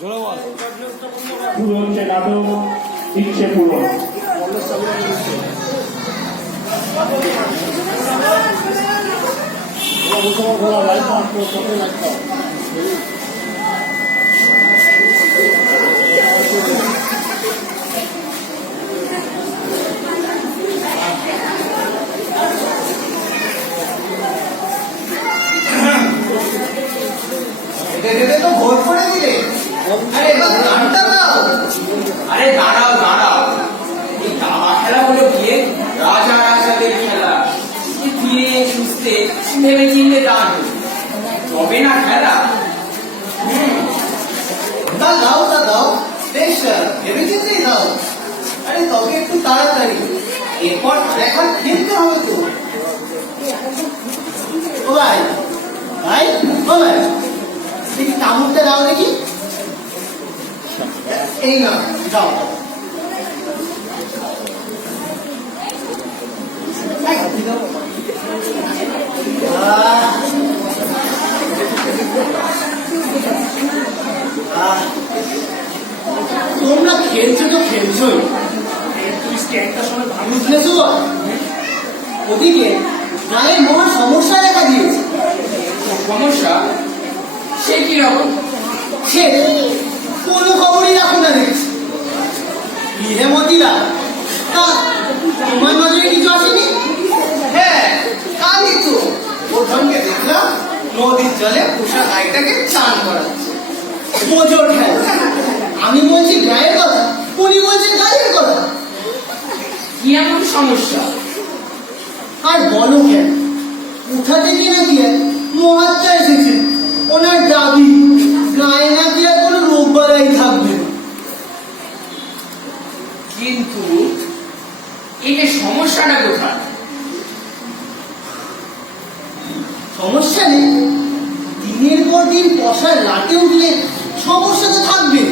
শুরু হচ্ছে নাটক ইচ্ছে পূরণ। তো ভোট করে দিলে। আরে এবার গানটা দাও। আরে দাঁড়াও দাঁড়াও, এই দাবা খেলা হলো গিয়ে রাজা রাজাদের খেলা। ধীরে সুস্থে ভেবে চিনতে দাঁড় তবে না খেলা। দাও বেশ ভেবে চিন্তেই দাও। আরে তবে একটু তাড়াতাড়ি, এরপর এখন খেলতে হবে তো। ও ভাই ভাই ও ভাই, দেখি তামুকটা দাও দেখি। এই না দাও। তোমরা খেলছো তো খেলছোই, বুঝলেছো? ওদিকে গায়ে মহা সমস্যা দেখা দিয়েছে। সমস্যা সে কি রকম? সে কোনো খবরই রাখো না দেখছি। ইহে মতিরা, তা তোমার নজরে কিছু আসেনি? হ্যাঁ, কালই তো প্রথমকে দেখলাম নদীর জলে পোষা গাইটাকে চান করাচ্ছে। বোঝোর খেলা। আমি বলছি গায়ের কথা, উনি বলছেন গায়ের কথা। কি এমন সমস্যা? আর বলো কেন, কোথা থেকে নাকি মহাত্মা এসেছে। ওনার দাবি গায়ে নাকি আর কোনো রোগ বালাই থাকবে না। কিন্তু এতে সমস্যাটা কোথায়? সমস্যা নেই, দিনের পর দিন বসার লাটে উঠলে সমস্যা তো থাকবে।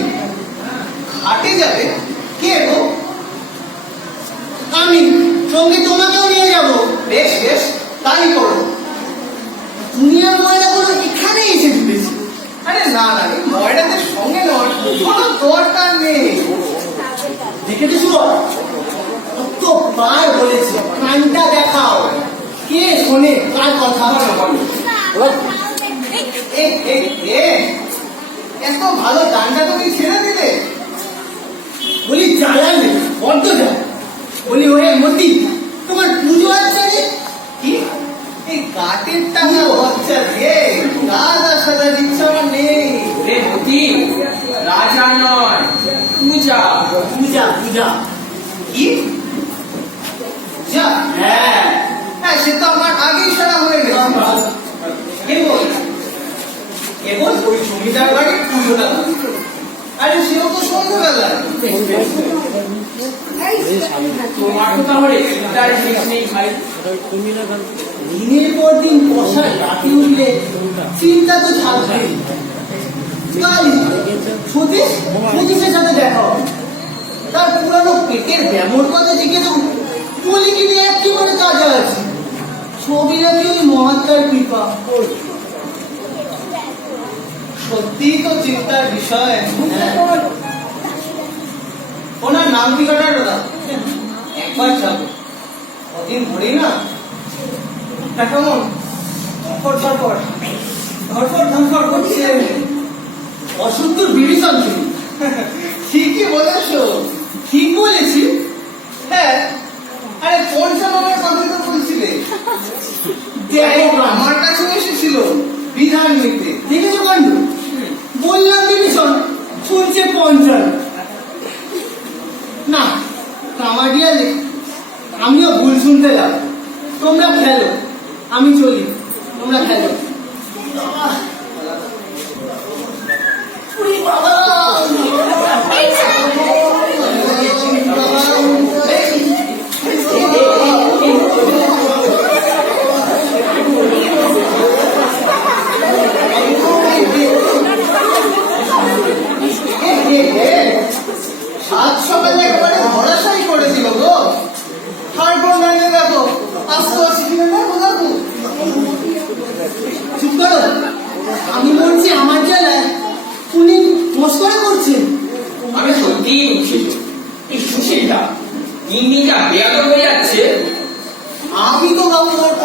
হাটে যাবে কে গো? আমি, সঙ্গে তোমাকেও নিয়ে যাব। বেশ বেশ, তাই করো। দুনিয়ার ময়লাগুলো এখানে এসে জুটেছে। আরে না না, ময়লাদের সঙ্গে নয়, কোনো দরকার নেই। দেখেছো শুভ, কতবার বলেছি কানটা দেখাও। কে শোনে কার কথা? এত ভালো গানটা তুমি ছেড়ে দিলে। বলি জ্বালালে বড্ড যা। বলি ওহে মতি, তোমার পুজো আছে কি? এই কাঠের টাকা বাচ্চা দিয়ে গাছ আসাটা ইচ্ছা আমার নেই। রে মতি, রাজা নয় পূজা। পূজা পূজা কি? পূজা? হ্যাঁ হ্যাঁ, সে তো আমার আগেই সারা হয়ে গেছে। কেবল ওই জমিদার বাড়ির পুজোটা। আরে সেও তো সন্ধ্যাবেলা। তোমার তো তাহলে তার শেষ নেই ভাই। দিনের পর দিন বসার লাঠি উঠলে চিন্তা তো থাকবে। কালই সতীশের সাথে দেখা হবে। তার পুরানো পেটের ব্যামোর কথা জিজ্ঞেস বলি কি নিয়ে কি করে কাজে আছে। ছবি নাকি ওই মহাত্মার কৃপা। সত্যিই তো চিন্তার বিষয়। ওনার নাম ঠিকানাটা দাও, একবার যাবো। কদিন ধরেই না কেমন ধরফর করছে। অসুন্দর বিভীষণ তুমি। ঠিকই বলেছ, ঠিক বলেছি। হ্যাঁ, আরে পঞ্চাননের কথা তো বলছিলে। আমার কাছে এসেছিল বিধান নিতে। দেখেছো কাণ্ড? বললাম বিভীষণ, শুনছে পঞ্চান। না কামাডিয়ালে আমিও ভুল শুনতে যাব। তোমরা খেলো, আমি চলি। তোমরা খেলো। সাত সকালে একবারে ভরাশাই করে দিল গো। তারপর দাঁড়িয়ে দেখো আস্তে আস্তে কিনে দেখো দেখো। চুপ করো, আমি বলছি আমার জেলায় উনি মস্ত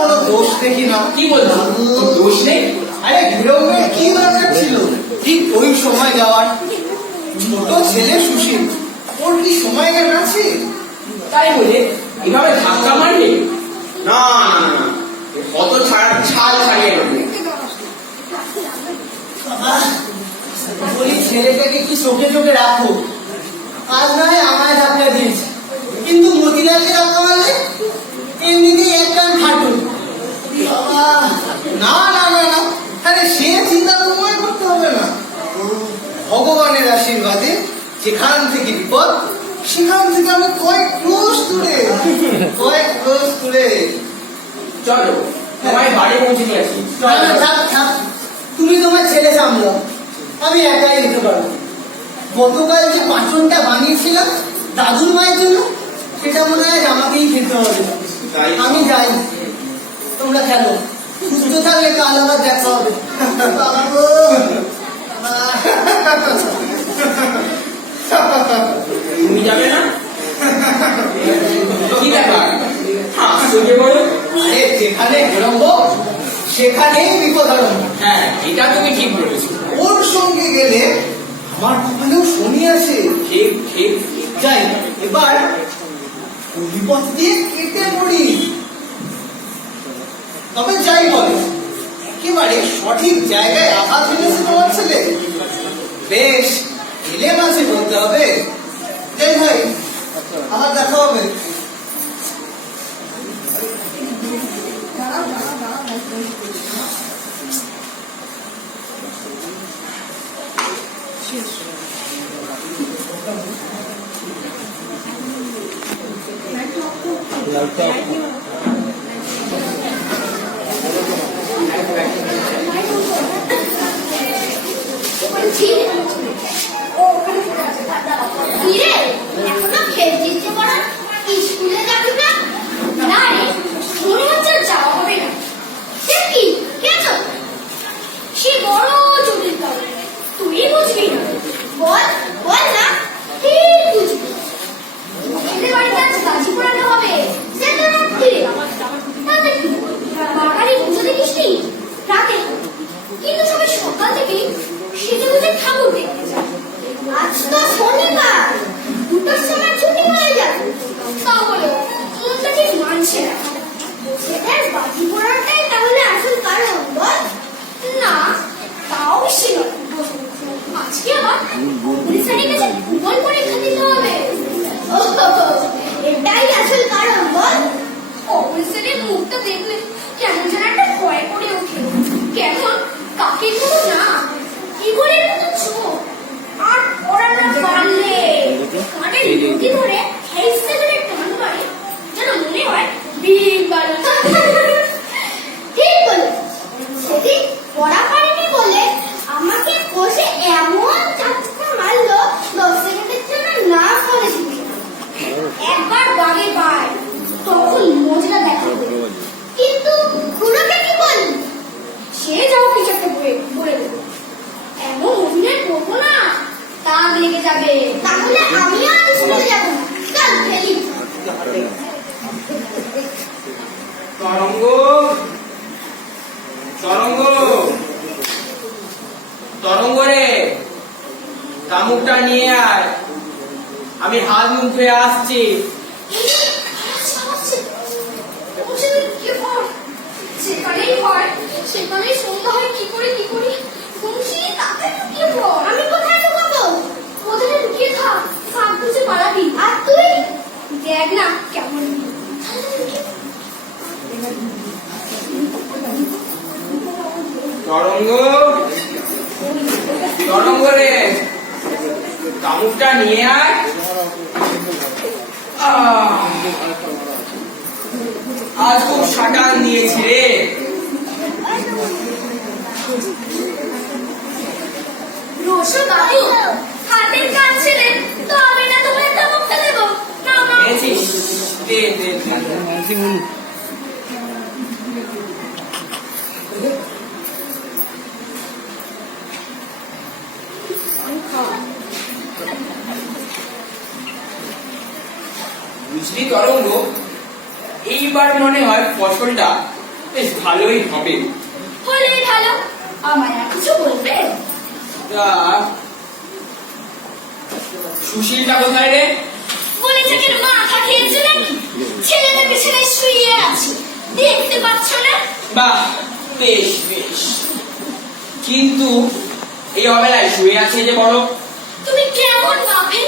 কোনো দোষ দেখি না। কি বলছো? দোষ নেই? আরে বিরঙ্গে কি দরকার ছিল ঠিক ওই সময় যাওয়ার? ছোট ছেলে সুশীল, ওর কি সময় জ্ঞান আছে? তাই বলে এভাবে ধাক্কা মারলে? না না না, কত ছাড় ছাল ছাড়িয়ে নেবে। বলি ছেলেটাকে কি চোখে চোখে রাখো। আজ নয় আমায় ধাক্কা দিয়েছে, কিন্তু মতিলালকে ধাক্কা মারলে এমনিতেই এক কান খাটো। বাবা, না না না না, আরে সে চিন্তা তোমায় করতে হবে না। ভগবানের আশীর্বাদে যেখান থেকে বিপদ সেখান থেকে আমি কয়েক ক্রোশ দূরে, কয়েক ক্রোশ দূরে। চলো তোমায় বাড়ি পৌঁছে দিয়ে আসি। না, না, থাক থাক, তুমি তোমার ছেলে সামলাও, আমি একাই দিতে পারবো। গতকাল যে পাঁচনটা বানিয়েছিলাম দাদুর মায়ের জন্য, সেটা মনে হয় আমাকেই খেতে হবে। আমি যাই, তোমরা খেলো, সুস্থ থাকলে কাল আবার দেখা হবে। বাবা গো। তুমি যাবে না? কি ব্যাপার? হাসতে বলো। আরে যেখানে বিলম্ব সেখানেই বিপদ আরম্ভ। হ্যাঁ, এটা তুমি ঠিক বলেছো। ওর সঙ্গে গেলে আমার কপালেও শনি আছে। ঠিক ঠিক। যাই, এবার বিপদ দিয়ে কেটে পড়ি। তবে যাই বলে, একেবারে সঠিক জায়গায় আঘাত এনেছে তোমার ছেলে। বেশ, এলে মাঝে বলতে হবে। যাই ভাই, আবার দেখা হবে। এখনো খেলতে ইচ্ছে করার স্কুলে যাবি না? না রে, মনে হচ্ছে যাওয়া হবে না। সে কি কেন? সে বড় জটিল কাজ, তুই বুঝবি না। বল বল না, ঠিক বুঝবি। ছেলে বাড়িতে আজ গাছি পোড়ানো হবে, সে তো রাত্রিরে। তাহলে কি বাঙালি পুজো দেখিস নি রাতে? কিন্তু সবাই সকাল থেকেই সেজে বুঝে ঠাকুর দেখতে যায়। আজ তো শনিবার, দুটোর সময় ছুটি হয়ে যাবে। তাহলে মনটা ঠিক মানছে না। সেটার বাজি পোড়াটাই তাহলে আসল কারণ বল? না, তাও ছিল। আজকে আবার অফিসারের কাছে ভূগোল পরীক্ষা দিতে হবে। এটাই আসল কারণ বল? অফিসারের মুখটা দেখলে কেমন যেন একটা ভয় করে ওঠে। কেমন কাকের মতো না, ইগলের মতো চোখ, আর ওড়ানো পারলে কানের লুকি ধরে হেসে ধরে টান মারে, যেন মনে হয় বিগ বালু। ঠিক বলে, সেদিন পড়া পারেনি বলে আমাকে বসে এমন চাপটা মারলো, 10 সেকেন্ডের জন্য না করে দিবি। একবার বাগে পায়, তখন মজা দেখাবে। কিন্তু খুড়োকে কি বলবি? সে যাও কিছু একটা বলে দেবে। এমন অভিনয় করবো না, দাগ লেগে যাবে। তাহলে আমিও আজ স্কুলে যাবো না, চল খেলি। তরঙ্গ, তরঙ্গ, তরঙ্গ রে, তামুকটা নিয়ে আয়, আমি হাত মুখ ধুয়ে আসছি। সেখানেই হয়, সেখানেই সন্ধ্যা হয়। কি করে কি করি? খুশি তাতে লুকিয়ে পড়। আমি কোথায় লুকাবো? কোথায় লুকিয়ে থাক, ফাঁক বুঝে পালাবি। আর তুই দেখ না কেমন তরঙ্গ, তরঙ্গ রে, তামুকটা নিয়ে আয়। আজ খুব সাটান দিয়েছে রে। রোশো বাবু, হাতের কাজ ছেড়ে তবে না তোমার তামুকটা দেবো। নাও নাও। এনেছিস? দে দে দে। বুঝলি তরঙ্গ, এইবার মনে হয় ফসলটা বেশ ভালোই হবে। হলে ভালো, আমায় আর কিছু বলবে? তা সুশীলটা কোথায় রে? বলেছে কি মাথা খেয়েছে নাকি? ছেলেদের পিছনে শুয়ে আছে, দেখতে পাচ্ছ না? বাহ, বেশ বেশ, কিন্তু এই অবেলায় শুয়ে আছে যে বড়। তুমি কেমন ভাবে?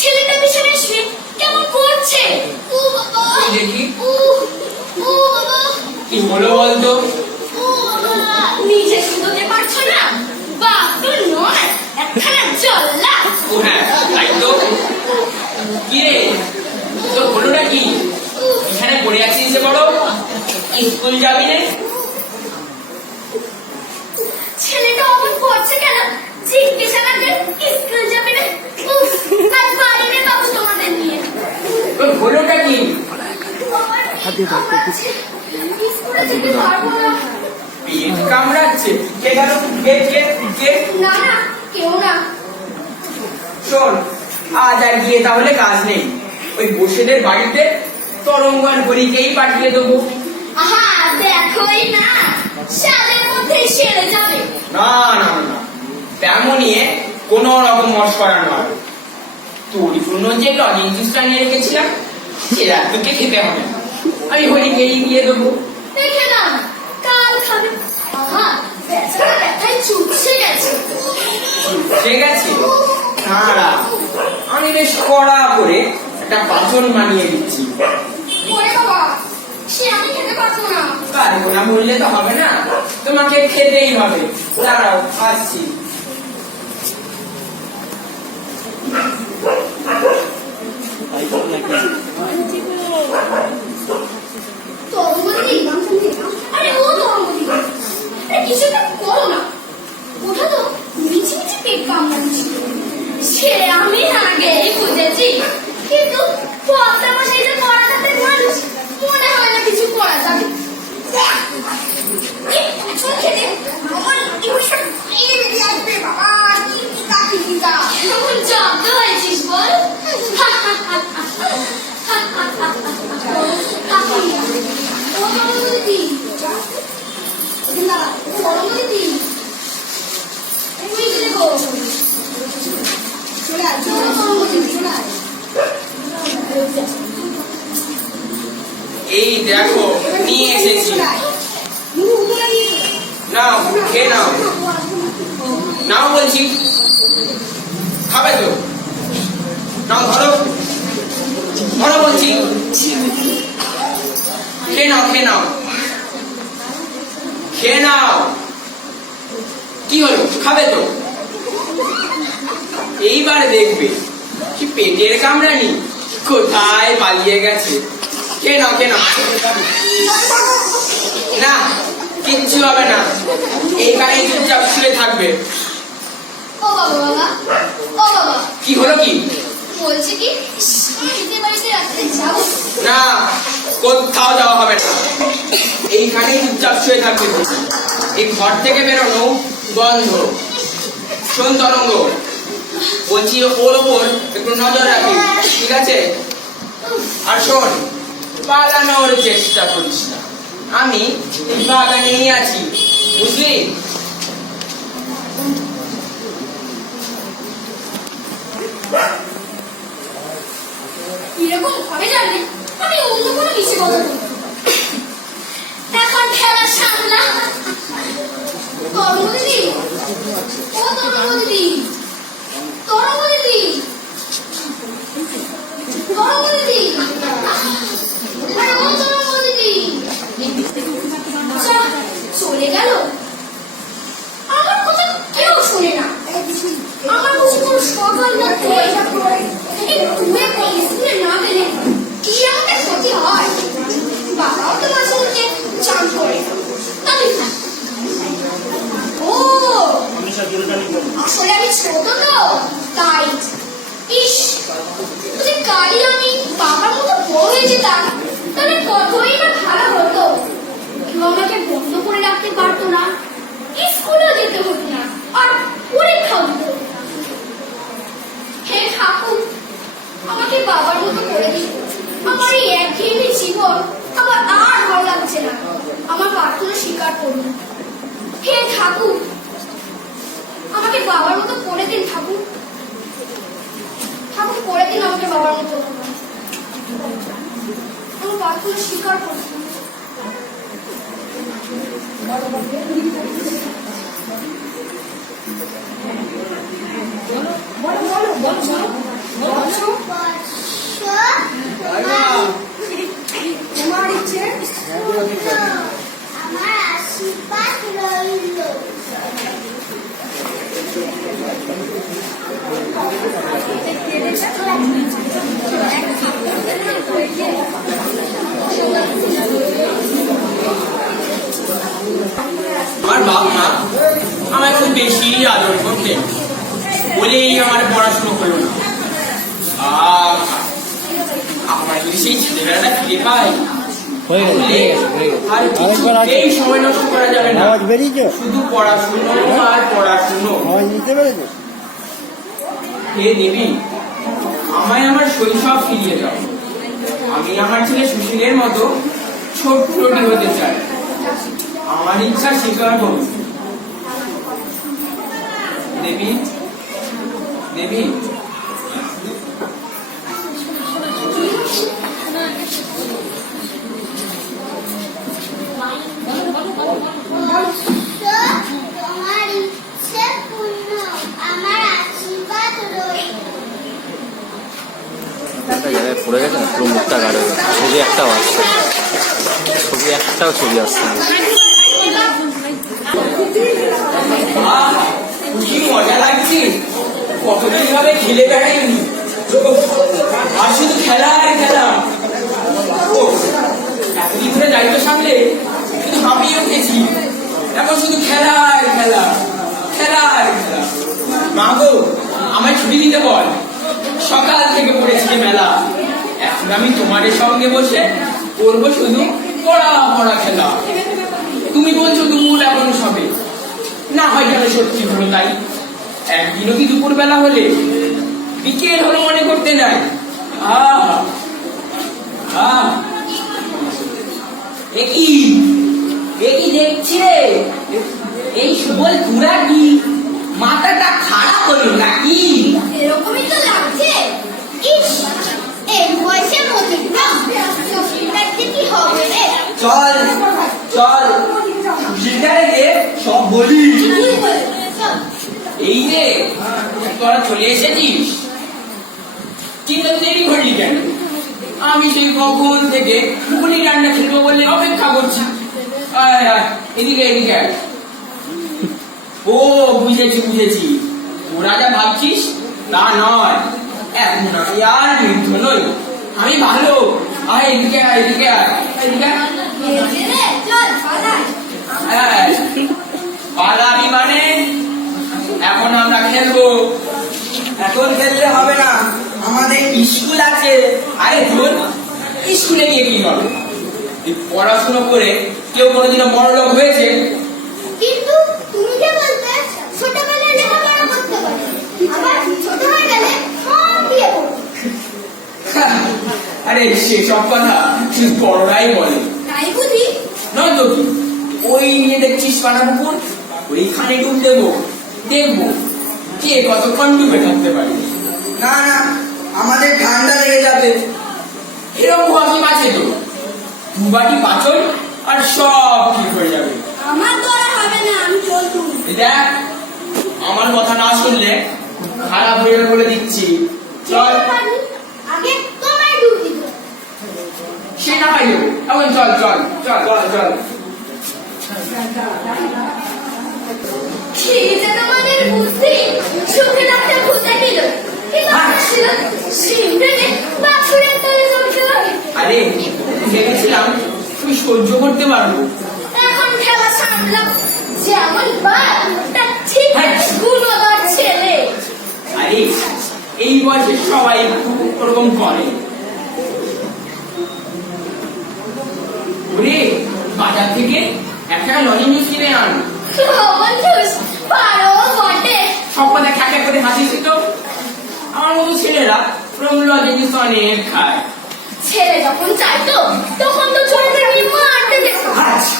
ছেলেটা পিছনে শুয়ে কেমন করছে? ও বাবা, তুই দেখি ও ও বাবা, কি হলো বলতো? ও বাবা, নিজে শুনতে পারছো না? বাপ তো নয়, একখানা জল্লা। ও হ্যাঁ, তাই তো। কি রে, তোর হলোটা কি? এখানে পড়ে আছিস যে বড়, স্কুল যাবি না? ছেলেটা অমন করছে কেন? জিজ্ঞাসা না করে স্কুল যাবে না? উফ, আজ বাড়ি রে বাবু তোমাদের নিয়ে। তোর হলোটা কি? স্কুলে যেতে পারবো না। পেট কামড়াচ্ছে? কে গেল? কে কে কে? না না, কেউ না। শোন, আজ আর গিয়ে তাহলে কাজ নেই। ওই বসেদের বাড়িতে তরঙ্গার হরিকেই পাঠিয়ে দেবো। আহা, দেখোই না, সাদের মধ্যে সেরে যাবে। না না না, তেমনই কোন রকম মশকরা নয়। তোর জন্য যে লজেন জুসটা নিয়ে রেখেছিলাম সেটা তোকে খেতে হবে না, আমি হরিকেই দিয়ে দেবো। দেখে না, কাল খাবে। আহা, বেচারা ব্যথায় চুপসে গেছে। ঠিক আছে, দাঁড়া, আমি বেশ কড়া করে একটা পাচন বানিয়ে দিচ্ছি। ওরে বাবা, সে আমি খেতে পারবো না। পারবো না বললে তো হবে না, তোমাকে খেতেই হবে। দাঁড়াও, আসছি। তরঙ্গদি, আরে ও তরঙ্গদি, আরে কিছু একটা করো না। ওটা তো মিছি মিছি পেট কামড়াচ্ছিল। সে আমি আগেই বুঝেছি, কিন্তু পথটা বসে যে করা যাবে মানুষ, মনে হয় না কিছু করা যাবে। চল খেতে, আমার ইমোশন বাইরে বেরিয়ে আসবে বাবা। এমন জব্দ হয়েছিস বল? এই দেখো, নিয়ে এসেছি। নাও, খেয়ে নাও। নাও বলছি, খাবে তো? নাও, ধরো ধরো বলছি, খেয়ে নাও, খেয়ে নাও, খেয়ে নাও। কি হলো, খাবে তো? এইবার দেখবে কি পেটের কামড়ানি কোথায় পালিয়ে গেছে। খেয়ে নাও, খেয়ে নাও। না, কিচ্ছু হবে না, এইখানে চুপচাপ শুয়ে থাকবে। ও বাবা, বাবা, ও বাবা, কি হলো কি? বলছি কি শীতের বাড়িতে রাত্রে যাবো? না, কোথাও যাওয়া হবে না, এইখানেই চুপচাপ শুয়ে থাকবে। এই ঘর থেকে বেরোনো বন্ধ। শোন তরঙ্গ, বলছি ওর ওপর একটু নজর রাখি, ঠিক আছে? আর শোন, পালানোর চেষ্টা করিস না, আমি বাগানেই আছি, বুঝলি? এরকম ভাবে জানলে আমি অন্য কোনো মিশে কথা বলবো। এখন খেলা সামলা। তরঙ্গ দিদি, ও তরঙ্গ দিদি, তরঙ্গ দিদি, তরঙ্গ দিদি, আরে ও তরঙ্গ দিদি। আচ্ছা, চলে গেল। আমার কথা কেউ শোনে না। আমার বুঝি কোনো সকাল না তুই স্কুলে না গেলে কি আমাদের ক্ষতি হয়? বাবাও তো মাঝে মধ্যে চান করে না। ও আসলে আমি ছোট তো তাই। ইস, যদি কালই আমি বাবার মতো বড় হয়ে যেতাম তাহলে কতই না ভালো হতো। কেউ আমাকে বন্ধ করে রাখতে পারতো না, স্কুলেও যেতে হতো না, আর পরীক্ষাও দিতে হতো না। হে ঠাকুর, আমাকে বাবার মতো করে দিন। আমার এই একঘেয়েমি জীবন আমার আর ভালো লাগছে না। আমার বাবা ভুল স্বীকার করব। তোমার ইচ্ছে আমার আশীর্বাদ রইল। আমার বাপ মা আমায় খুব বেশি আদর করতেন বলেই আমার পড়াশুনো হলো না। আমার যদি সেই ছেলেবেলাটা ফিরে পাই তাহলে আর কিছুতেই সময় নষ্ট করা যাবে না, শুধু পড়াশুনো আর পড়াশুনো। হে দেবী, আমায় আমার শৈশব ফিরিয়ে দাও। আমি আমার ছেলে সুশীলের মতো ছোট্ট হতে চাই। আমার ইচ্ছা স্বীকার করুন দেবী। দেবী, তোমার ইচ্ছে পূর্ণ, আমার আশীর্বাদ রইল। একটা জায়গায় পড়ে গেছে না, পুরো মুখটা গাড়ে ছবি একটাও আসছে না। ছবি আসছে না। কি মজা লাগছে, কতদিন ভাবে খেলে বেড়াইনি, আর শুধু খেলা আর খেলা। ও, এতদিন ধরে দায়িত্ব সামলে শুধু হাঁপিয়ে উঠেছি, এখন শুধু খেলা আর খেলা, খেলা আর খেলা। মা গো, আমায় ছুটি দিতে বল, সকাল থেকে পড়েছি মেলা। এখন আমি তোমাদের সঙ্গে বসে করবো শুধু পড়া পড়া খেলা। তুমি বলছো দুপুর এখন সবে, না হয় যেন সত্যি হলো তাই। একদিনও কি দুপুর বেলা হলে বিকেল হলো মনে করতে নাই। একই দেখছি রে, এই সুবল তুরা কি মাথাটা খারাপ হলো নাকি? এরকমই তো লাগছে। ইস, এই বয়সে মজুরটা শশীলটার যে কি হবে রে? চল চল সুশীলটাকে সব বলি। চল। এই রে, তোরা চলে এসেছিস, কিন্তু দেরি করলি কেন? আমি সেই কখন থেকে পুকুরি রান্না খেলবো বলে অপেক্ষা করছি। আয় আয়, এদিকে এদিকে আয়। ও বুঝেছি, তোরা যা ভাবছিস তা নয়। এখন আমি আর বৃদ্ধ নই, আমি ভালো। আয় এদিকে আয়, এদিকে আয়, এদিকে আয়। চল পালাই। আয়, পালাবি মানে? এখন আমরা খেলবো। এখন খেললে হবে না, আমাদের স্কুল আছে। আরে ধর, স্কুলে গিয়ে কি হবে? এই পড়াশুনো করে কেউ কোনোদিনও বড়লোক হয়েছে? কিন্তু তুমি যে বলতে ছোটবেলায় লেখাপড়া করতে পারে, আবার ছোট হয়ে গেলে সব দিয়ে পড়বে। আরে সেসব কথা শুধু বড়রাই বলে, তাই বুঝি? নয় তো কি? ওই নিয়ে দেখছিস পানা পুকুর, ওইখানে ডুব দেবো, দেখবো কে কতক্ষণ ডুবে থাকতে পারি। না না, আমাদের ঠান্ডা লেগে যাবে। এরকম ভাবি আছে তো, দুবাটি পাচন আর সব ঠিক হয়ে যাবে। আমার দ্বারা হবে না, আমি চলতুম। দেখ, আমার কথা না শুনলে খারাপ হয়ে যাবে বলে দিচ্ছি। চল, আগে তোমায় ডুব দিত। সেটা পাই যাবো। এখন চল চল চল চল চল। কি যেন আমাদের বুদ্ধি সুখে রাখতে ভুলে গেল। কিন্তু আমরা ছিল সিম ভেঙে বাছুরের তলে চলতে হবে। আরে ভেবেছিলাম তুমি সহ্য করতে পারবো। এখন খেলা সামলাম, যেমন বাপ তার ঠিক গুণধর ছেলে। আরে এই বয়সে সবাই ওরকম করে। ওরে, বাজার থেকে একটা লজেন্স কিনে আন। বন্ধুস পারো বটে। সব কথা খ্যাকা করে হাসিস তো। আমার মতো ছেলেরা ওরকম লজেন্স অনেক খায়। ছেলে যখন চাইতো তখন তো ছোটদের মারতে যেত। আচ্ছা,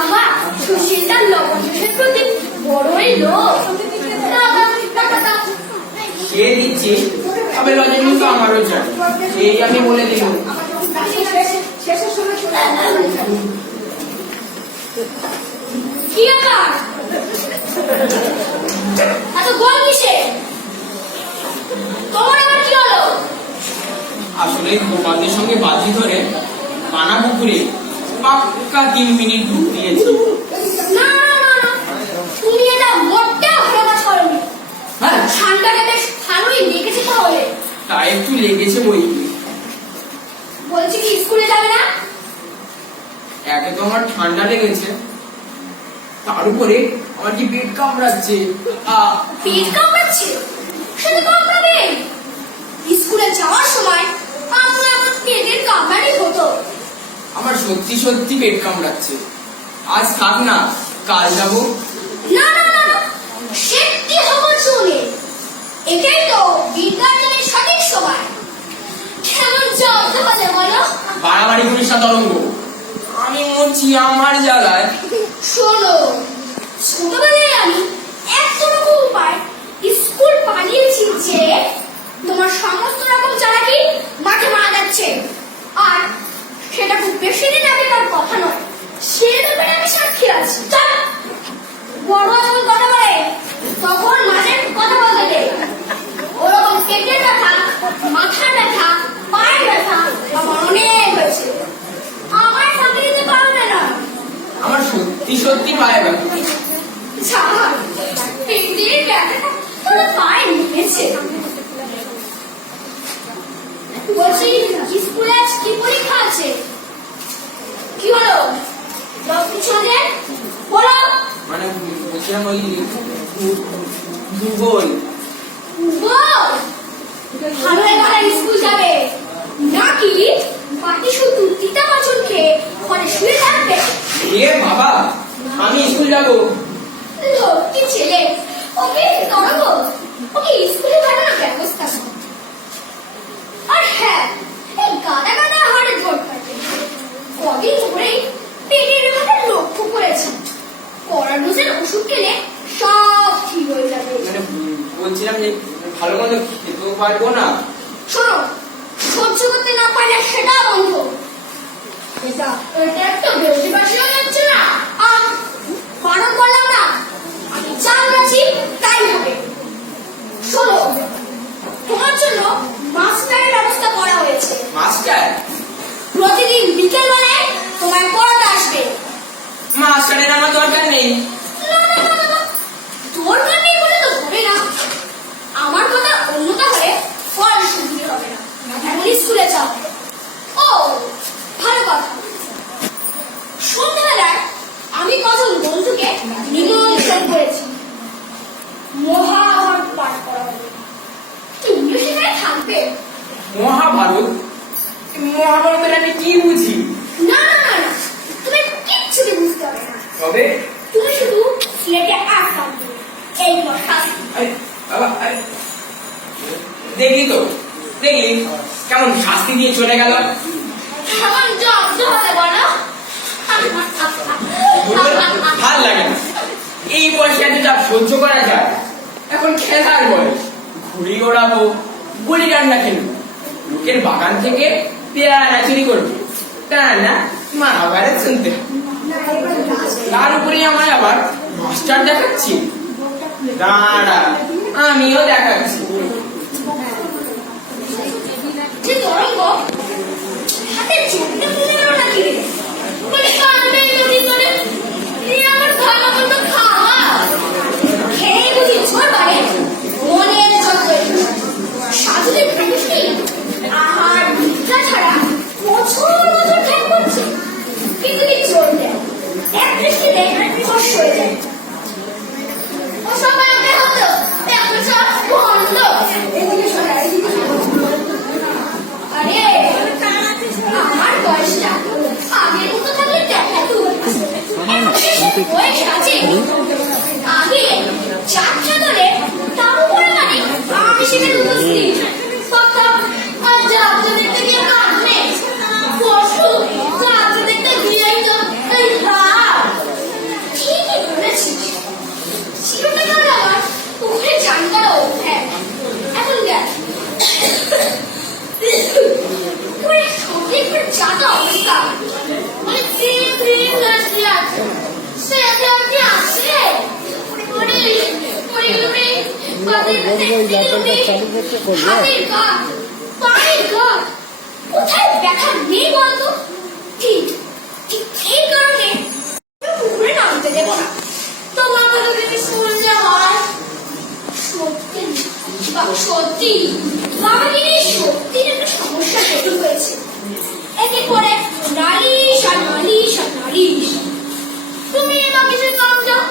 আহা, সুশীলটার লবণের প্রতি বড়ই লোভ। সে দিচ্ছে, তবে লজেন্স তো আমারও চাই, এই আমি বলে দিলাম। শেষে কি ব্যাপার? এত গোল কিসে? তোমার আবার কি হলো? আসলে তোমাদের সঙ্গে বাজি ধরে কানা পুকুরে পাক্কা 3 মিনিট ডুব দিয়েছি। না না না না, তুমি এটা মোটেও ভালো কাজ করোনি। হ্যাঁ, ঠান্ডাটা বেশ ভালোই লেগেছে তাহলে। তা একটু লেগেছে বই কি। বলছি কি স্কুলে যাবে না? একে তো আমার ঠান্ডা লেগেছে, তার উপরে আমার কি পেট কামড়াচ্ছে। পেট কামড়াচ্ছে? সেটা কামড়াবে। স্কুলে যাওয়ার সময় আপনার আমার পেটের কামড়ানি হতো। আমার সত্যি সত্যি পেট কামড়াচ্ছে। আজ থাক না, কাল যাবো। না না না না, সে কি হবার চলে। এটাই তো বিদ্যার্জনের সঠিক সময়। কেমন জানতে হবে বলো? বাড়াবাড়ি করিস না তরঙ্গ, আমি মরছি আমার জ্বালায়। শোনো, ছোটবেলায় আমি এতটুকু উপায় স্কুল পালিয়েছি যে তোমার সমস্ত রকম চালাকি মাঠে মারা যাচ্ছে। আর সেটা খুব বেশি দিন আগেকার কথা নয়, সে ব্যাপারে আমি সাক্ষী আছি। চল, বড় যখন কথা বলে তখন মাঝে কথা বলতে দে। ওরকম পেটের ব্যথা, মাথার ব্যথা, পায়ের ব্যথা আমার অনেক হয়েছে। আমার ফাঁকি দিতে পারবে না। আমার সত্যি সত্যি পায়ে ব্যথা। ছাড়, পেটের ব্যথাটা তোর পায়ে নিয়েছে। বলছি, স্কুলে আজ কি পরীক্ষা আছে? কি হলো? কিছু না বলো। মানে বলছিলাম ওই ভূগোল। বল, ভালো ভালো স্কুল যাবে নাকি বাকি শুধু তিতা পাচন খেয়ে ঘরে শুয়ে থাকবে? এ বাবা, আমি স্কুল যাবো। লক্ষ্মী ছেলে, ওকে ধরবো, ওকে স্কুলে পাঠানোর ব্যবস্থা করো। আর হ্যাঁ, এই গাদা গাদা হাড়ে জোর কাটে কদিন ধরেই পেটের ব্যথা লক্ষ্য করেছি। পরানোজের ওষুধ খেলে সব ঠিক হয়ে যাবে। মানে বলছিলাম যে ভালো মন্দ খেতেও পারবো না। শোনো, সহ্য করতে না পারলে সেটা বন্ধ। এটা একটা বেশি বাসি হয়ে যাচ্ছে না? বারণ করলাম না, আমি যা বলেছি তাই হবে। শোনো, তোমার জন্য মাস্টারের ব্যবস্থা করা হয়েছে। মাস্টার? প্রতিদিন বিকেল বেলায় তোমার পড়াতে আসবে। মাস্টারের আমার দরকার নেই। না না না না, দরকার নেই বলে তো হবে না। আমার কথা অন্যটা হলে ফল শুনতে হবে না, এখন স্কুলে যাও। ও ভালো কথা, সন্ধ্যাবেলায় আমি কজন বন্ধুকে নিমন্ত্রণ করেছি। মহাভারত পাঠ করা হবে, তুমিও সেখানে থাকবে। মহাভারত? মহাভারতের আমি কি বুঝি? না না না না, তুমি কিচ্ছুটি বুঝতে হবে না। তবে তুমি শুধু স্লেটে আঁক পাবে, এই তোমার শাস্তি। বাবা, দেখলি তো, দেখলি কেমন শাস্তি দিয়ে চলে গেল। কেমন জব্দ হতে বলো? ভাল লাগে না, এই বয়সে এত চাপ সহ্য করা যায়? এখন খেলার বয়স, ঘুড়ি ওড়াবো, গুলি ডান্ডা খেলবো, লোকের বাগান থেকে পেয়ারা চুরি করবো, তা না মহাভারত শুনতে হবে। তার উপরে আমায় আবার মাস্টার দেখাচ্ছি। দাঁড়া, আমিও দেখাচ্ছি। যে তরঙ্গ হাতে চোখটা তুলে গেল নাকি রে? বলে কাঁদবে নদী করে, এই আমার ভালো মন্দ খাওয়া খেয়ে বুঝি ঝড় বাড়ে, মনের যত সাধুদের থাকিস নি। আহার ভিক্ষা ছাড়া বছর বছর ঠ্যাং করছে, কিন্তু কি চলবে? এক দৃষ্টিতে খস হয়ে যায়। ও সবাই ওকে হতো, এখন সব বন্ধ। এদিকে সরা, এদিকে সরা। আরে আমার বয়সটা আগের মতো থাকলে দেখা তো বয়স আছে। আগে চারটা ধরে তার উপরে মানে আমি সেখানে উপস্থিত থাকতাম। আর যাত্রা দেখতে গিয়ে কাঁদবে, পশু যাত্রা দেখতে গিয়েই তো এই ভাব। ঠিকই বলেছিস, চিরটা কাল আমার ওখানে জানটাও হ্যাঁ এখন দেখ তোমার সত্যি একবার জানা অবস্থা, মানে হাতের কাজ, পায়ের কাজ, কোথায় ব্যথা নেই বলতো? ঠিক ঠিক এই কারণে পুকুরে নামতে দেবো না। তোমার কথা যদি শুনলে হয় সত্যি সত্যি বাবাকে নিয়ে সত্যির একটা সমস্যা তৈরি হয়েছে। একে পরে নালিশ আর নালিশ আর নালিশ। তুমি এবার কিছু কাম যাও,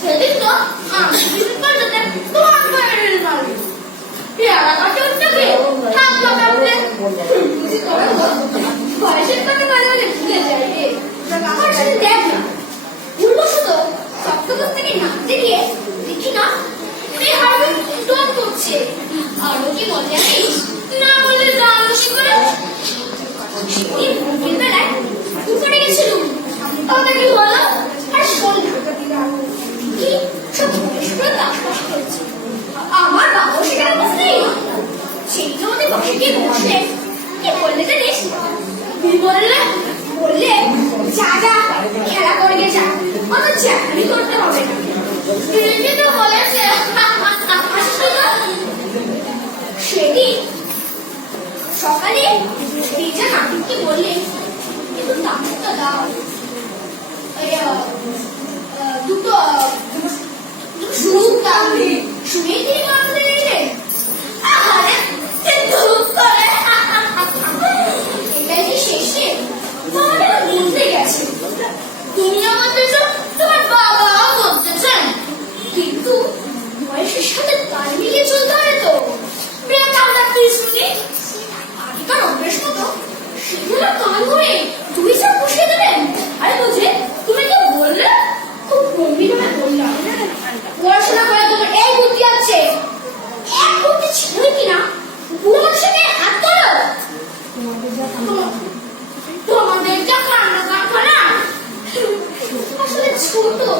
সেদিন তো আমি কিছু করতে তোমার বাইরে মারবে। পেয়ারা কাটে উঠবে থাকলো কাটলে কিছু করে বয়সের কথা বাজারে ভুলে যায় রে। আমার সাথে দেখ না ভুলবশত সপ্তম থেকে নামতে গিয়ে দেখি না এই হাড়ে টোন করছে। আরো কি মজা নেই না বলে জানছি করে এই ভোরের বেলায় উপরে গেছিলুম। তাহলে কি হলো? আর শোন না কি সব বয়স্ক তাপস করছে। আমার বাবাও সেখানে বসতে সেই জন্য বসে গিয়ে বসলে কি বললে জানিস? বললে যা যা খেলা করে গে যা, অত চ্যাটারি করতে হবে না। কিন্তু বলেছে সেদিন সকালে রিজা নাটককে বললে কিন্তু তাপসটা দাও দুটো শুনে তিনি মানতে নিলেন। আরে দুধ করে এটাই কি শেষে তোমাদের বলতে গেছে। তুমি আমাদের তোমার বাবাও বলতেছেন, কিন্তু বয়সের সাথে তাল মিলিয়ে চলতে হয় তো। শুনি আগেকার অভ্যেস মতো সেগুলো কান ধরে দুই চাপ বসিয়ে দেবেন। আরে বুঝে তুমি কি বললে? খুব গম্ভীর ভাবে বললাম, পড়াশোনা করে তোমার এই বুদ্ধি আছে, এক বুদ্ধি ছিল কিনা বুড়ো মানুষকে হাত ধরো। তোমাদের যা কান্না কারখানা আসলে ছোট তো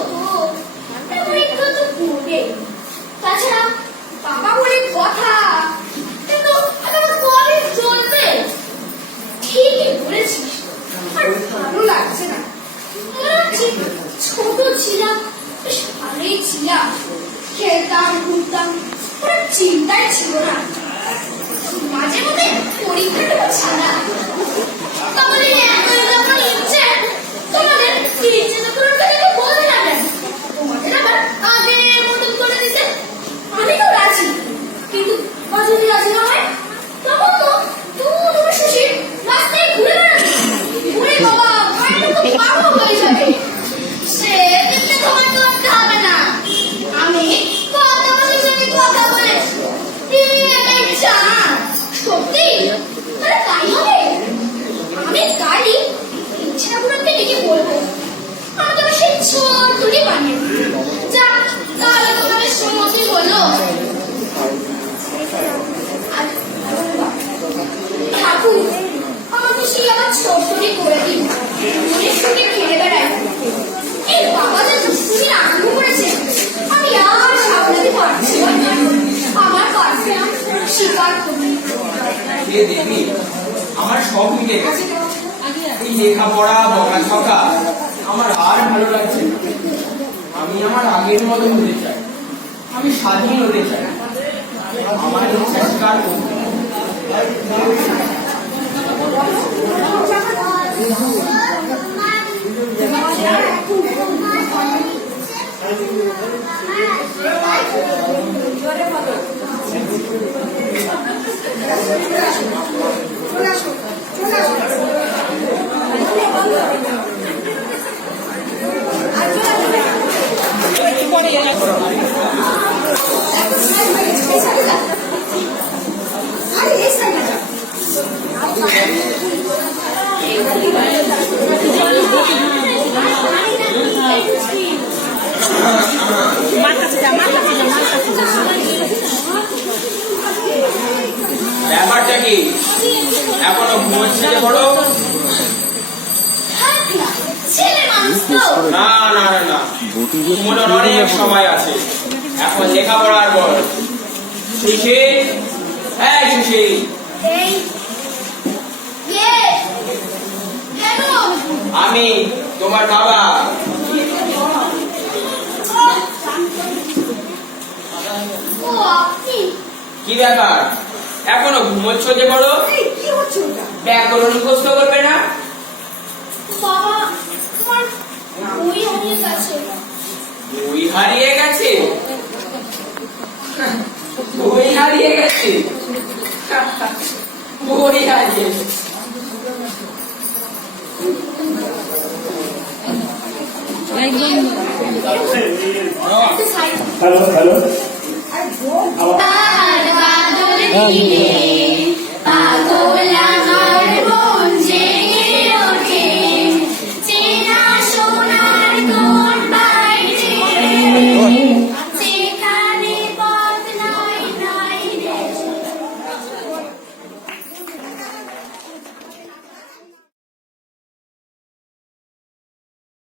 তেমন একটু তো পড়বে। তাছাড়া বাবা বলে কথা কিন্তু আমার কবে চলবে? ঠিকই বলেছিস, আর ভালো লাগছে না। মনে হচ্ছে ছোট ছিলাম, বেশ ভালোই ছিলাম, খেলতাম ঘুরতাম, কোনো চিন্তাই ছিল না। মাঝে মধ্যে পরীক্ষাটুকু ছাড়া তাহলে এতই যখন ইচ্ছে তোমাদের ইচ্ছে তো কোনো কথাকে বলতে না কেন? তোমাদের আবার আগের মতন করে দিতে আমি তো রাজি, কিন্তু যদি রাজি না হয় তখন তো তুমি শ্বশুর রাস্তায় ঘুরে বেড়াবে। ঘুরে বাবা মায়ের তো পাগল হয়ে যাবে। সে কিন্তু তোমার করতে হবে না। আমি তোমার সাথে কথা বলে সত্যি তাই হবে। আমি কালই ইচ্ছাগুলোকে ডেকে বলবো আমি তোমার সেই ছোট্টটি বানিয়ে যা, তাহলে তোমাদের সম্মতি হলো। ঠাকুর আমাকে সেই আবার ছোট্টটি করে দিন, মনের সঙ্গে ঘিরে বেড়ায়। এই বাবা যে তুমি আরম্ভ করেছে আমি আর সামলাতে পারছি না। আমার পারছে না স্বীকার করি। দেবী আমার সব মিটে গেছে। এই লেখাপড়া বকাঝকা আমার আর ভালো লাগছে না। আমি আমার আগের মতো হতে চাই, আমি স্বাধীন হতে চাই, আমার ইচ্ছা স্বীকার করতে। ব্যাপারটা কি এখনো ঘুমাচ্ছে যে বড়? না না না না, ঘুমানোর অনেক সময় আছে, এখন লেখাপড়ার বয়স। সুশী, হ্যাঁ সুশী, আমি তোমার বাবা। ও আপনি কি ব্যাপার এখনো ঘুমোচ্ছ যে বড়? কি হচ্ছে ওটা? ব্যাকরণ মুখস্থ করবে না? বাবা তোমার বই অনেক আছে। বই হারিয়ে গেছে? বই হারিয়ে গেছে? বই হারিয়ে গেছে। হ্যালো হ্যালো আর বাদল